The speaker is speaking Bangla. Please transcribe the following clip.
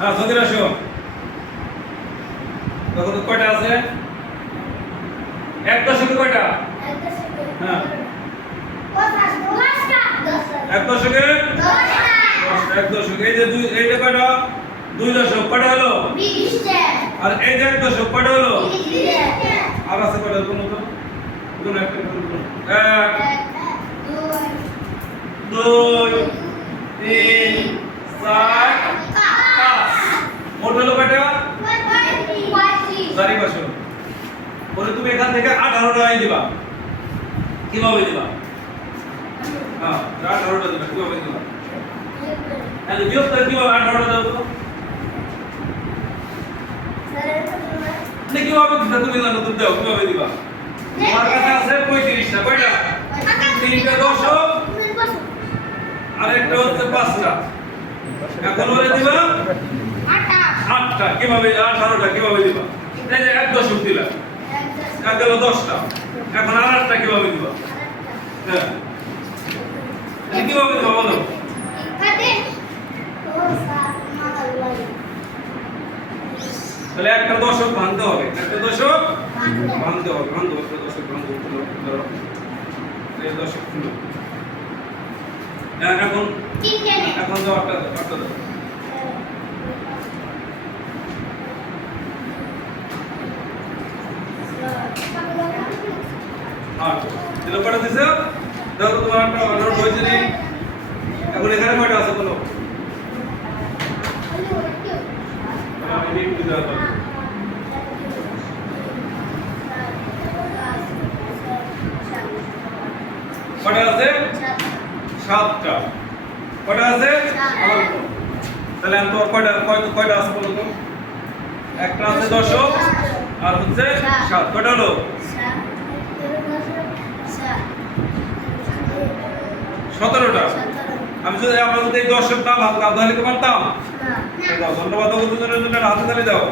হ্যাঁ সকির আসো। তখন কয়টা আছে? এক দশকে কয়টা? হ্যাঁ এক দশকে 10টা। এক দশকে এই যে দুই, এইটা কয়টা? দুই দশক কয়টা হলো? 20টা। আর এই যে এক দশক কয়টা হলো? 20টা। আর আছে কয়টা? কোন তো কোন একটা কোন? 1 2 3 4 5 মোট হলো কয়টা? 4 বছর। পরে তুমি এখান থেকে 18টা দিবা। কিভাবে দিবা? হ্যাঁ 18টা দিবা। কিভাবে দিবা? তাহলে বিয়োগ করে কিভাবে 18টা দাও তো? কিভাবে দিবা তুমি জানো? তুমি দাও কিভাবে দিবা? তোমার কাছে আছে 35টা। কয়টা? 3টা দশক আর একটা হচ্ছে 5টা। এখন ওরে দিবা 8টা। কিভাবে? 18টা কিভাবে দিবা? এই যে এক দশক দিলা, এক গেল 10টা। এখন আর 8টা কিভাবে দিবা? হ্যাঁ কিভাবে দিবা বলো? তাহলে একটা দশক ভাঙতে হবে, একটা দশক ভাঙতে হবে, একটা দশক ভাঙতে হবে। এই দশক খুলো। এখন এখন দাও একটা দাও। হ্যাঁ দিলো কটা দিছে? দেখো তোমার একটা অর্ডার হয়েছে নি? এখন এখানে কয়টা আছে বলো? আমি একটু দাও তো। কয়টা আছে? 7টা। কয়টা আছে? তাহলে আমি তো কয়টা আছে বলো তো? একটা আছে দশক আর হচ্ছে 7। কয়টা হলো? 17টা। আমি যদি আমরা যদি এই দশক না ভাবতাম তাহলে কি পারতাম? ধন্যবাদ। হাতে তালি দাও।